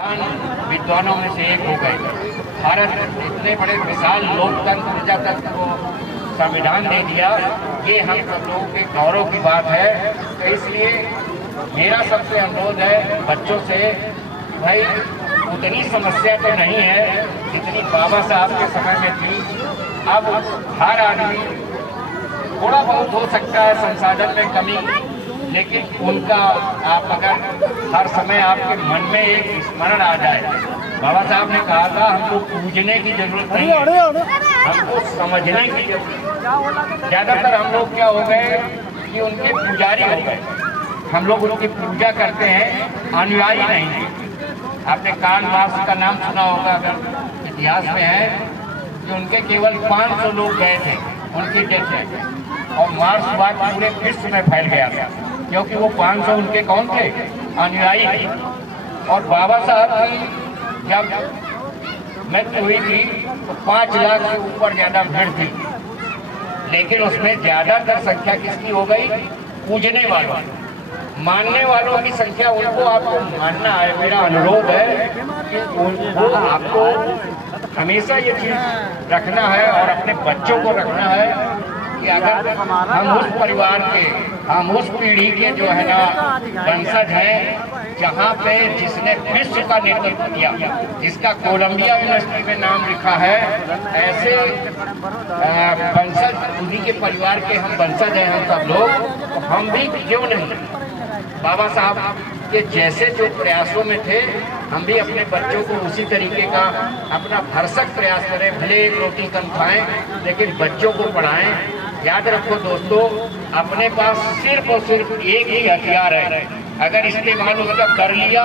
विद्वानों में से एक हो गए। भारत इतने बड़े विशाल लोकतंत्र प्रजातंत्र को संविधान दे दिया, ये हम सब लोगों के गौरव की बात है। तो इसलिए मेरा सबसे अनुरोध है बच्चों से, भाई उतनी समस्या तो नहीं है जितनी बाबा साहब के समय में थी। अब हर आदमी, थोड़ा बहुत हो सकता है संसाधन में कमी, लेकिन उनका आप अगर हर समय आपके मन में एक स्मरण आ जाए, बाबा साहब ने कहा था हमको पूजने की जरूरत नहीं है, हमको समझने की जरूरत है। ज़्यादातर हम लोग क्या हो गए कि उनके पुजारी हो गए, हम लोग उनकी पूजा करते हैं, अनुयायी नहीं है। आपने कार्ल मार्क्स का नाम सुना होगा, अगर इतिहास में है कि उनके केवल 500 लोग गए थे उनकी डेथ में, और मार्क्सवाद पूरे विश्व में फैल गया था, क्योंकि वो 500 उनके कौन थे? अनुयायी थे। और बाबा साहब की जब मृत्यु हुई थी तो 5 लाख से ऊपर ज़्यादा भीड़ थी, लेकिन उसमें ज़्यादातर संख्या किसकी हो गई? पूजने वालों, मानने वालों की संख्या। उनको आपको मानना है। मेरा अनुरोध है कि उनको आपको हमेशा ये चीज़ रखना है और अपने बच्चों को रखना है कि अगर हम उस परिवार के, हम उस पीढ़ी के जो है ना वंशज हैं, जहाँ पे जिसने विश्व का नेतृत्व किया, जिसका कोलंबिया यूनिवर्सिटी में नाम लिखा है, ऐसे वंशज, उन्हीं के परिवार के हम वंशज हैं हम सब लोग। तो हम भी क्यों नहीं बाबा साहब के जैसे जो प्रयासों में थे, हम भी अपने बच्चों को उसी तरीके का अपना भरसक प्रयास करें। भले एक रोटी कम खाएं, लेकिन बच्चों को पढ़ाएं। याद रखो दोस्तों, अपने पास सिर्फ और सिर्फ एक ही हथियार है, अगर इस्तेमाल उसका कर लिया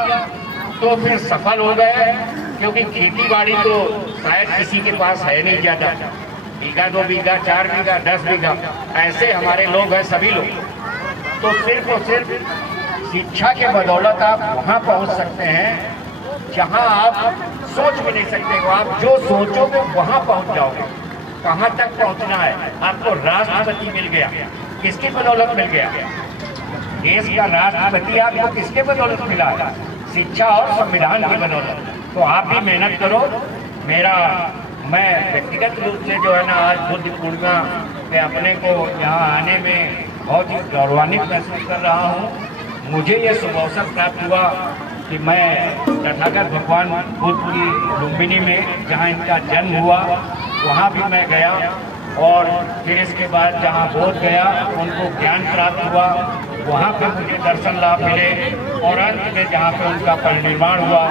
तो फिर सफल हो गए। क्योंकि खेती बाड़ी तो शायद किसी के पास है नहीं ज़्यादा, बीघा 2 बीघा 4 बीघा 10 बीघा ऐसे हमारे लोग हैं, सभी लोग। तो सिर्फ और सिर्फ शिक्षा के बदौलत आप वहाँ पहुँच सकते हैं जहाँ आप सोच भी नहीं सकते हो। आप जो सोचोगे वहाँ पहुँच जाओगे। कहाँ तक पहुँचना है? आपको राष्ट्रपति मिल गया, किसकी बदौलत मिल गया? देश का राष्ट्रपति आपको किसके बदौलत मिला है? शिक्षा और संविधान की बदौलत। तो आप भी मेहनत करो। मैं व्यक्तिगत रूप से जो है ना आज बुद्ध पूर्णिमा पे अपने को यहाँ आने में बहुत ही गौरवान्वित महसूस कर रहा हूँ। मुझे ये शुभ अवसर प्राप्त हुआ कि मैं तथागत भगवान बुद्ध की लुम्बिनी में, जहाँ इनका जन्म हुआ, वहाँ भी मैं गया। और फिर इसके बाद जहाँ बोध गया, उनको ज्ञान प्राप्त हुआ, वहाँ पे मुझे दर्शन लाभ मिले। और अंत में जहाँ पे उनका परिनिर्वाण हुआ,